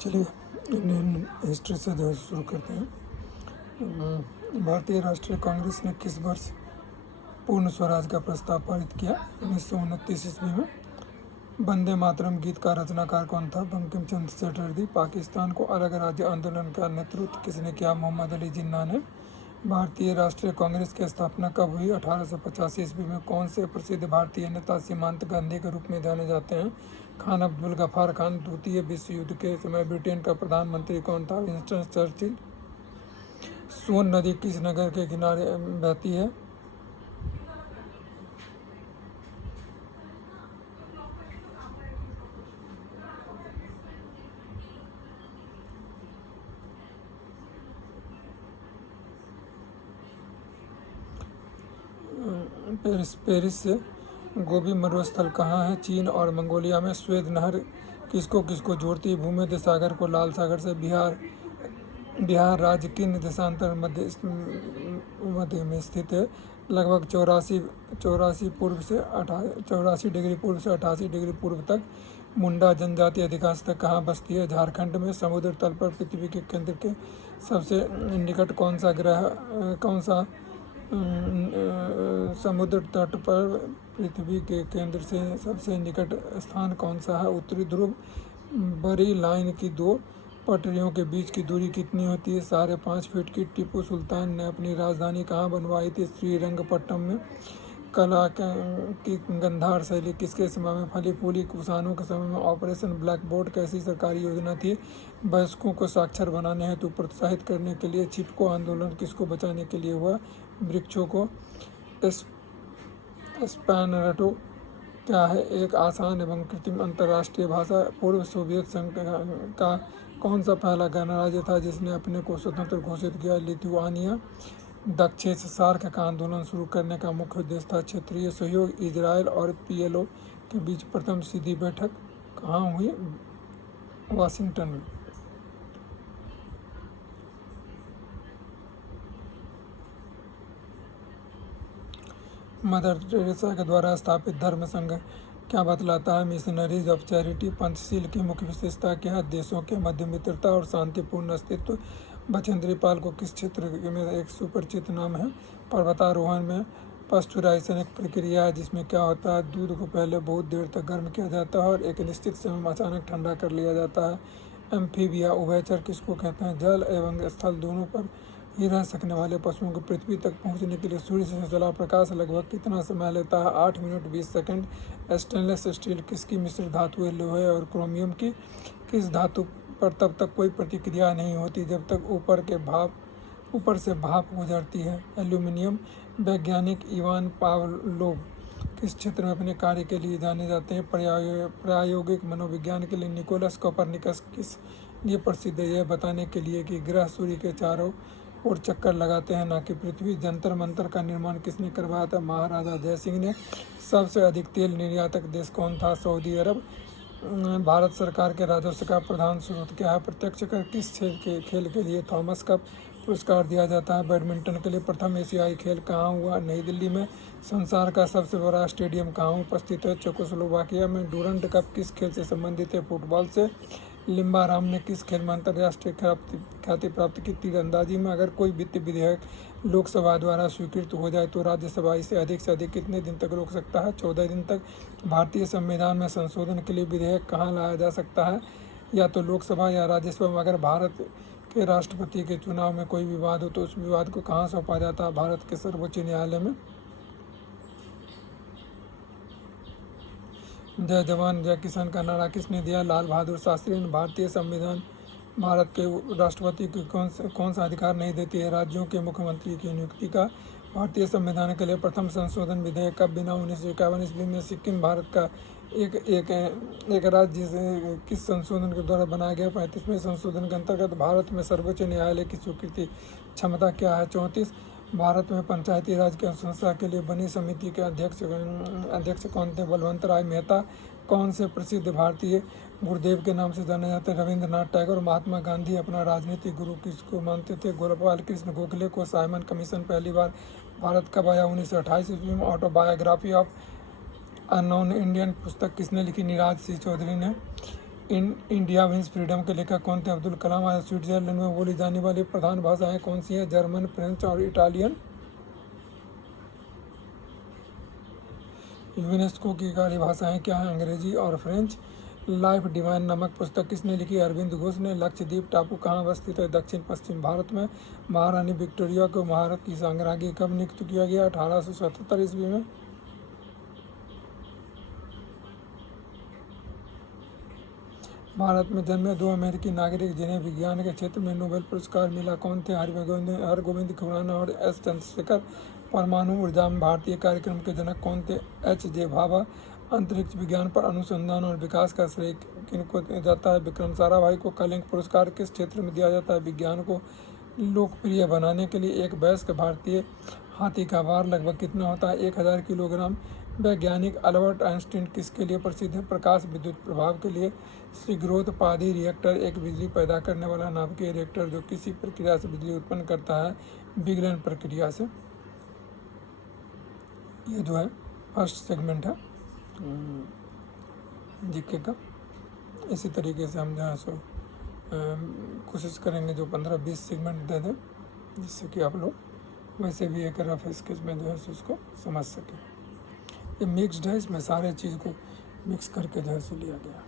चलिए Indian history से जो शुरू करते हैं। भारतीय राष्ट्रीय कांग्रेस ने किस वर्ष पूर्ण स्वराज का प्रस्ताव पारित किया? 1929 ईस्वी में। वंदे मातरम गीत का रचनाकार कौन था? बंकिम चंद्र चटर्जी। पाकिस्तान को अलग राज्य आंदोलन का नेतृत्व किसने किया? मोहम्मद अली जिन्ना ने। भारतीय राष्ट्रीय कांग्रेस की स्थापना कब हुई? 1885 ईस्वी में। कौन से प्रसिद्ध भारतीय नेता सीमांत गांधी के रूप में जाने जाते हैं? खान अब्दुल गफार खान। द्वितीय विश्व युद्ध के समय ब्रिटेन का प्रधानमंत्री कौन था? Winston Churchill. सोन नदी किस नगर के किनारे बहती है? पेरिस से। गोबी मरुस्थल कहाँ है? चीन और मंगोलिया में। श्वेत नहर किसको किसको जोड़ती है? भूमध्य सागर को लाल सागर से। बिहार राज्य किन देशांतर मध्य में स्थित है? लगभग 84 डिग्री पूर्व से 88 डिग्री पूर्व तक। मुंडा जनजाति अधिकांशतः कहाँ बसती है? झारखंड में। समुद्र तल पर पृथ्वी के केंद्र के सबसे निकट कौन सा समुद्र तट पर पृथ्वी के केंद्र से सबसे निकट स्थान कौन सा है? उत्तरी ध्रुव। बड़ी लाइन की दो पटरियों के बीच की दूरी कितनी होती है? 5.5 फीट की। टीपू सुल्तान ने अपनी राजधानी कहाँ बनवाई थी? श्रीरंगपट्टनम में। कला की गंधार शैली किसके समय में फली फूली? कुषाणों के समय में। ऑपरेशन ब्लैक बोर्ड कैसी सरकारी योजना थी? वयस्कों को साक्षर बनाने हेतु प्रोत्साहित करने के लिए। चिपको आंदोलन किसको बचाने के लिए हुआ? वृक्षों को। एस्पेरांतो क्या है? एक आसान एवं कृत्रिम अंतर्राष्ट्रीय भाषा। पूर्व सोवियत संघ का कौन सा पहला गणराज्य था जिसने अपने को स्वतंत्र घोषित किया? लिथुआनिया। दक्षिण सार्क का आंदोलन शुरू करने का मुख्य उद्देश्य था क्षेत्रीय सहयोग। इजरायल और पीएलओ के बीच प्रथम सीधी बैठक कहाँ हुई? वाशिंगटन में। मदर टेरेसा के द्वारा स्थापित धर्म संघ क्या बतलाता है? Missionaries of charity. पंचशील की मुख्य विशेषता क्या है? देशों के मध्य मित्रता और शांतिपूर्ण अस्तित्व। बचेंद्री पाल को किस क्षेत्र में एक सुपरिचित नाम है? पर्वतारोहण में। पास्चुराइजेशन एक प्रक्रिया है जिसमें क्या होता है? दूध को पहले बहुत देर तक गर्म किया जाता है और एक निश्चित समय में अचानक ठंडा कर लिया जाता है। एम्फीबिया। उभयचर किसको कहते हैं? जल एवं स्थल दोनों पर ही रह सकने वाले पशुओं को पृथ्वी तक पहुंचने के लिए सूर्य से चला प्रकाश लगभग कितना समय लेता है? 8 मिनट 20 सेकंड। स्टेनलेस स्टील किसकी मिश्र धातु है? लोहे और क्रोमियम की। किस धातु पर तब तक कोई प्रतिक्रिया नहीं होती जब तक ऊपर से भाप गुजरती है? एल्यूमिनियम। वैज्ञानिक इवान पावलोव किस क्षेत्र में अपने कार्य के लिए जाने जाते हैं? प्रायोगिक मनोविज्ञान के लिए। निकोलस कोपरनिकस किस लिए प्रसिद्ध है? यह बताने के लिए कि ग्रह सूर्य के चारों और चक्कर लगाते हैं, ना कि पृथ्वी। जंतर मंतर का निर्माण किसने करवाया था? महाराजा जयसिंह ने। सबसे अधिक तेल निर्यातक देश कौन था? सऊदी अरब। भारत सरकार के राजस्व का प्रधान स्रोत क्या है? प्रत्यक्ष कर। किस खेल के लिए थॉमस कप पुरस्कार दिया जाता है? बैडमिंटन के लिए। प्रथम एशियाई खेल कहाँ हुआ? नई दिल्ली में। संसार का सबसे बड़ा स्टेडियम कहाँ उपस्थित है? चेकोस्लोवाकिया में। डूरंट कप किस खेल से संबंधित है? फुटबॉल से। लिम्बाराम ने किस खेल में अंतर्राष्ट्रीय ख्याति प्राप्त की? तीरंदाजी में। अगर कोई वित्त विधेयक लोकसभा द्वारा स्वीकृत हो जाए तो राज्यसभा इसे अधिक से अधिक कितने दिन तक रोक सकता है? 14 दिन तक। भारतीय संविधान में संशोधन के लिए विधेयक कहाँ लाया जा सकता है? या तो लोकसभा या राज्यसभा में। अगर भारत के राष्ट्रपति के चुनाव में कोई विवाद हो तो उस विवाद को कहाँ सौंपा जाता है? भारत के सर्वोच्च न्यायालय में। जय जवान जय किसान का नारा किसने दिया? लाल बहादुर शास्त्री ने। भारतीय संविधान भारत के राष्ट्रपति को कौन सा अधिकार नहीं देती है? राज्यों के मुख्यमंत्री की नियुक्ति का। भारतीय संविधान के लिए प्रथम संशोधन विधेयक कब बिना 1951 ईस्वी में? सिक्किम भारत का एक राज्य से किस संशोधन के द्वारा बनाया गया? 35वें संशोधन के अंतर्गत भारत में सर्वोच्च न्यायालय की स्वीकृति क्षमता क्या है? 34। भारत में पंचायती राज की अनुशंसा के लिए बनी समिति के अध्यक्ष कौन थे? बलवंत राय मेहता। कौन से प्रसिद्ध भारतीय गुरुदेव के नाम से जाने जाते हैं? रविंद्रनाथ टैगोर। महात्मा गांधी अपना राजनीतिक गुरु किसको मानते थे? गोपाल कृष्ण गोखले को। साइमन कमीशन पहली बार भारत कब आया? 1928 ईस्वी में। ऑटोबायोग्राफी ऑफ अननोन इंडियन पुस्तक किसने लिखी? नीरज सिंह चौधरी ने। इंडिया विंस फ्रीडम के लेखक कौन थे? अब्दुल कलाम। आज स्विट्जरलैंड में बोली जाने वाली प्रधान भाषाएं कौन सी हैं? जर्मन, फ्रेंच और इटालियन। यूनेस्को की कार्य भाषाएं क्या हैं? अंग्रेजी और फ्रेंच। लाइफ डिवाइन नामक पुस्तक किसने लिखी? अरविंद घोष ने। लक्षद्वीप टापू कहाँ अवस्थित है? दक्षिण पश्चिम भारत में। महारानी विक्टोरिया को भारत की संग्राहकी कब नियुक्त किया गया? 1877 ईस्वी में। भारत में जन्मे 2 अमेरिकी नागरिक जिन्हें विज्ञान के क्षेत्र में नोबेल पुरस्कार मिला कौन थे? हरगोविंद खुराना और एस चंद्रशेखर। परमाणु ऊर्जा में भारतीय कार्यक्रम के जनक कौन थे? एच.जे. भाभा। अंतरिक्ष विज्ञान पर अनुसंधान और विकास का श्रेय किनको जाता है? विक्रम साराभाई को। कलिंग पुरस्कार किस क्षेत्र में दिया जाता है? विज्ञान को लोकप्रिय बनाने के लिए। एक वयस्क भारतीय हाथी का भार लगभग कितना होता है? 1000 किलोग्राम। वैज्ञानिक अल्बर्ट आइंस्टीन किसके लिए प्रसिद्ध है? प्रकाश विद्युत प्रभाव के लिए। शीघ्रोत्पादी रिएक्टर एक बिजली पैदा करने वाला नाभिकीय रिएक्टर जो किसी प्रक्रिया से बिजली उत्पन्न करता है? विगलन प्रक्रिया से। ये जो है फर्स्ट सेगमेंट है जीके का। इसी तरीके से हम जो है सो कोशिश करेंगे जो 15-20 सेगमेंट दे दें, जिससे कि आप लोग वैसे भी एक रफ स्केच में जो है सो उसको समझ सकें। ये मिक्स्ड है, इसमें सारे चीज़ को मिक्स करके जो है सो लिया गया।